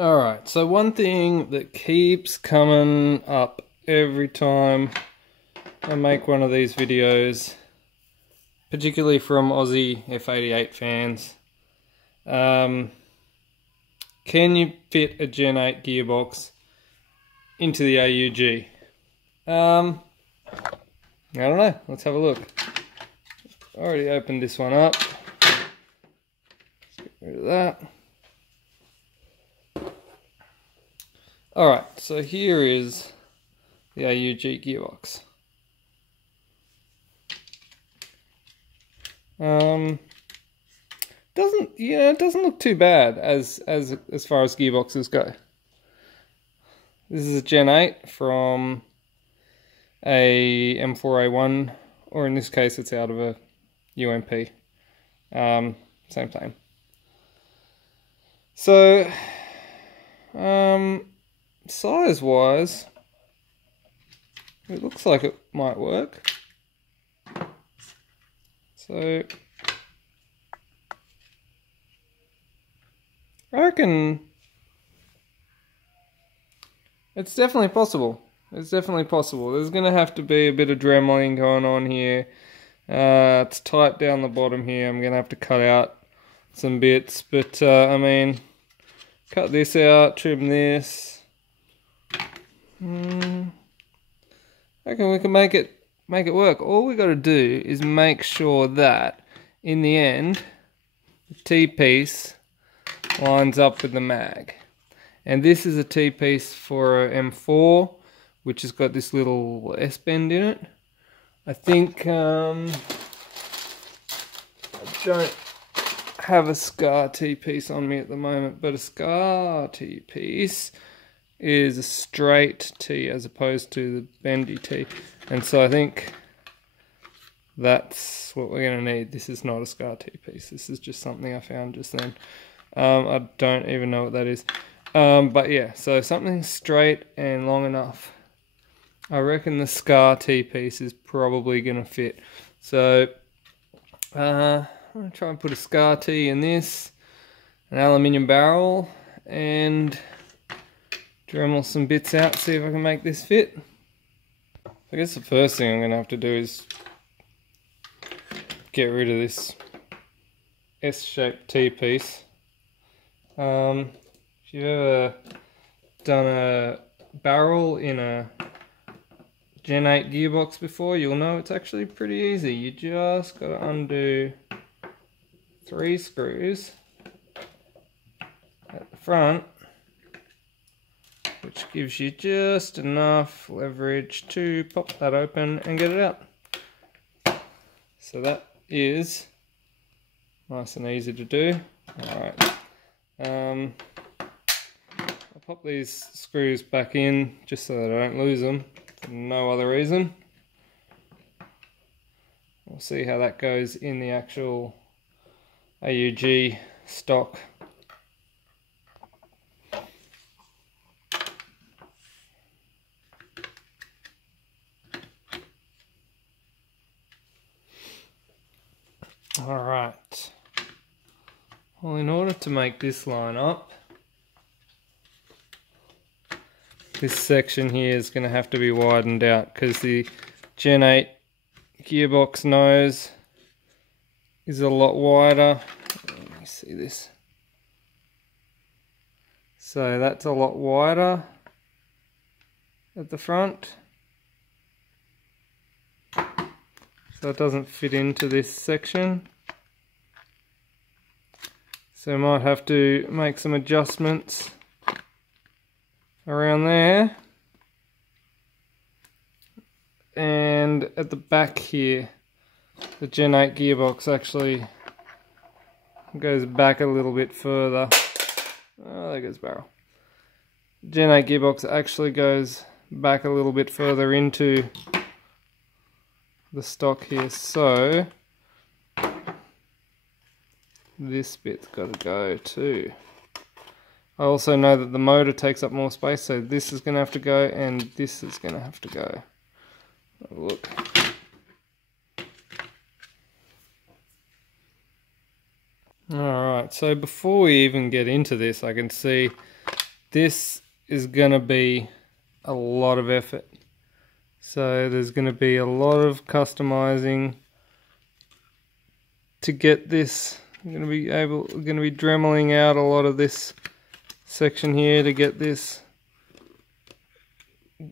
Alright, so one thing that keeps coming up every time I make one of these videos, particularly from Aussie F88 fans, can you fit a Gen 8 gearbox into the AUG? I don't know, let's have a look. Already opened this one up. Let's get rid of that. Alright, so here is the AUG gearbox. It doesn't look too bad as far as gearboxes go. This is a Gen 8 from a M4A1, or in this case it's out of a UMP. Same thing. So, size wise, it looks like it might work. So I reckon it's definitely possible. It's definitely possible. There's going to have to be a bit of dremeling going on here. It's tight down the bottom here. I'm going to have to cut out some bits, but I mean, cut this out, trim this. I reckon we can make it work. All we got to do is make sure that in the end the T-piece lines up with the mag. And this is a T-piece for a M4, which has got this little S-bend in it. I think I don't have a Scar T-piece on me at the moment, but a Scar T-piece is a straight T as opposed to the bendy T, and so I think that's what we're going to need. This is not a Scar T-piece, this is just something I found just then. I don't even know what that is, but yeah, so something straight and long enough. I reckon the Scar T-piece is probably going to fit. So I'm going to try and put a Scar T in this, an aluminium barrel, and Dremel some bits out, see if I can make this fit. I guess the first thing I'm going to have to do is get rid of this S-shaped T-piece. If you've ever done a barrel in a Gen 8 gearbox before, you'll know it's actually pretty easy. You just got to undo 3 screws at the front, which gives you just enough leverage to pop that open and get it out. So that is nice and easy to do. Alright, I'll pop these screws back in just so that I don't lose them for no other reason. We'll see how that goes in the actual AUG stock. Alright, well, in order to make this line up, this section here is going to have to be widened out because the Gen 8 gearbox nose is a lot wider. Let me see this. So that's a lot wider at the front. So it doesn't fit into this section. So I might have to make some adjustments around there. And at the back here, the Gen 8 gearbox actually goes back a little bit further. Oh, there goes the barrel. Gen 8 gearbox actually goes back a little bit further into the stock here, so this bit's got to go too. I also know that the motor takes up more space, so this is going to have to go and this is going to have to go. Have a look. Alright, so before we even get into this, I can see this is going to be a lot of effort. So there's going to be a lot of customizing to get this. I'm going to be dremeling out a lot of this section here to get this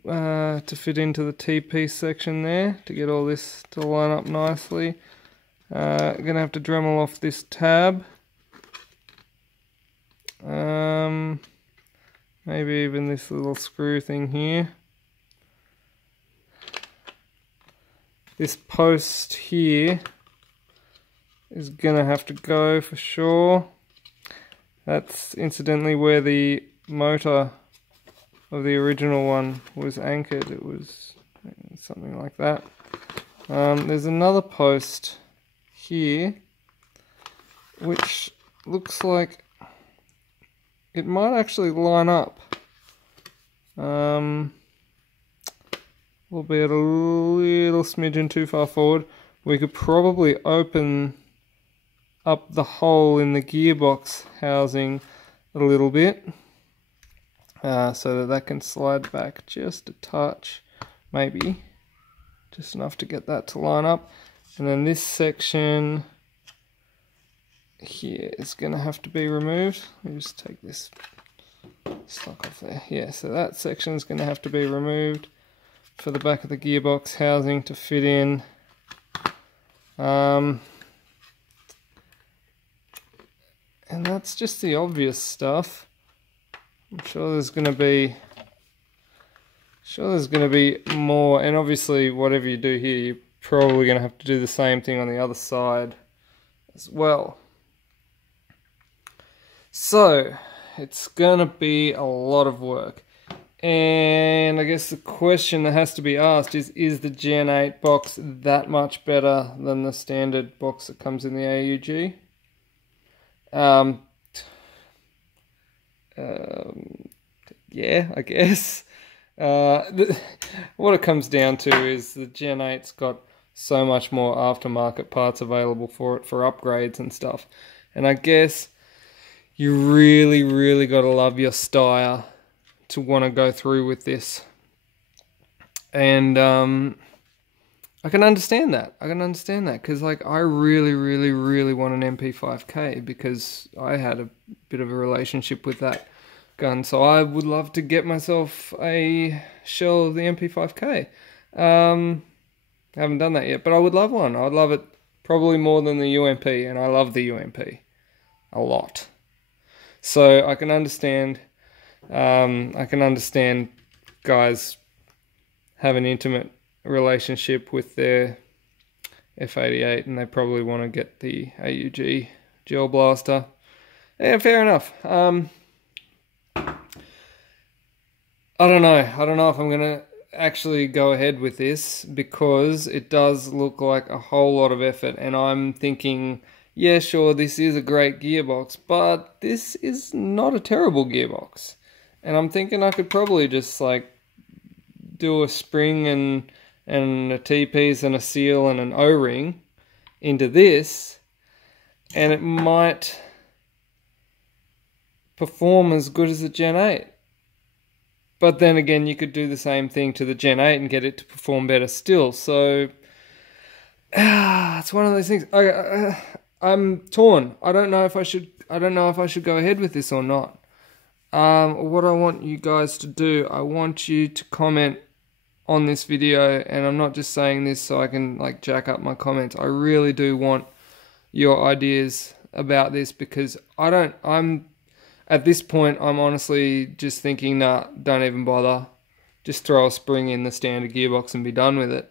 to fit into the T-piece section there, to get all this to line up nicely. I'm going to have to dremel off this tab. Maybe even this little screw thing here. This post here is gonna have to go for sure. That's incidentally where the motor of the original one was anchored. It was something like that. There's another post here which looks like it might actually line up, albeit a little smidgen too far forward. We could probably open up the hole in the gearbox housing a little bit, so that can slide back just a touch, maybe just enough to get that to line up. And then this section here is going to have to be removed. Let me just take this stock off there. Yeah, so that section is going to have to be removed for the back of the gearbox housing to fit in. And that's just the obvious stuff. I'm sure there's going to be more, and obviously whatever you do here, you're probably going to have to do the same thing on the other side as well. So it's going to be a lot of work. And I guess the question that has to be asked is the Gen 8 box that much better than the standard box that comes in the AUG? Yeah, I guess. What it comes down to is the Gen 8's got so much more aftermarket parts available for it for upgrades and stuff. And I guess you really, really got to love your Steyr to want to go through with this. And I can understand that. Because like I really, really, really want an MP5K because I had a bit of a relationship with that gun. So I would love to get myself a shell of the MP5K. I haven't done that yet, but I would love one. I would love it probably more than the UMP, and I love the UMP a lot. So I can understand guys have an intimate relationship with their F88 and they probably want to get the AUG gel blaster. Yeah, fair enough. I don't know if I'm gonna actually go ahead with this because it does look like a whole lot of effort, and I'm thinking, yeah, sure, this is a great gearbox, but this is not a terrible gearbox. And I'm thinking I could probably just like do a spring and a T-piece and a seal and an O-ring into this, and it might perform as good as the Gen 8. But then again, you could do the same thing to the Gen 8 and get it to perform better still. So it's one of those things. I'm torn. I don't know if I should go ahead with this or not. What I want you guys to do, I want you to comment on this video, and I'm not just saying this so I can like jack up my comments. I really do want your ideas about this because at this point, I'm honestly just thinking, nah, don't even bother. Just throw a spring in the standard gearbox and be done with it.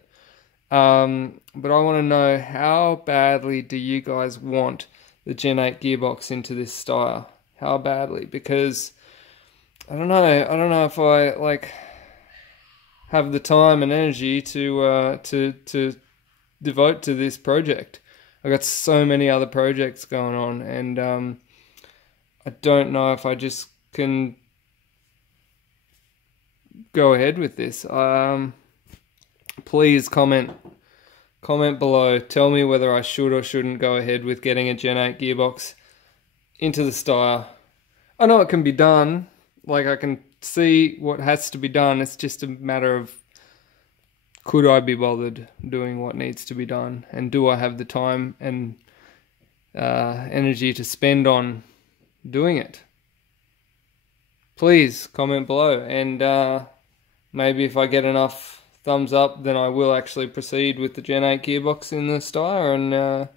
But I want to know, how badly do you guys want the Gen 8 gearbox into this Steyr? How badly? Because I don't know if I like have the time and energy to devote to this project. I've got so many other projects going on, and I don't know if I just can go ahead with this. Please comment below. Tell me whether I should or shouldn't go ahead with getting a Gen 8 gearbox into the Steyr. I know it can be done. like, I can see what has to be done. It's just a matter of, could I be bothered doing what needs to be done? And do I have the time and energy to spend on doing it? Please comment below, and maybe if I get enough thumbs up, then I will actually proceed with the Gen 8 gearbox in the Steyr,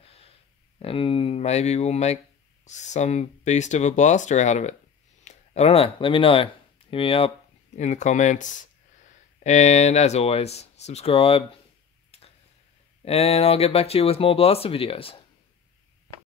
and maybe we'll make some beast of a blaster out of it. I don't know. Let me know. Hit me up in the comments. And as always, subscribe. And I'll get back to you with more blaster videos.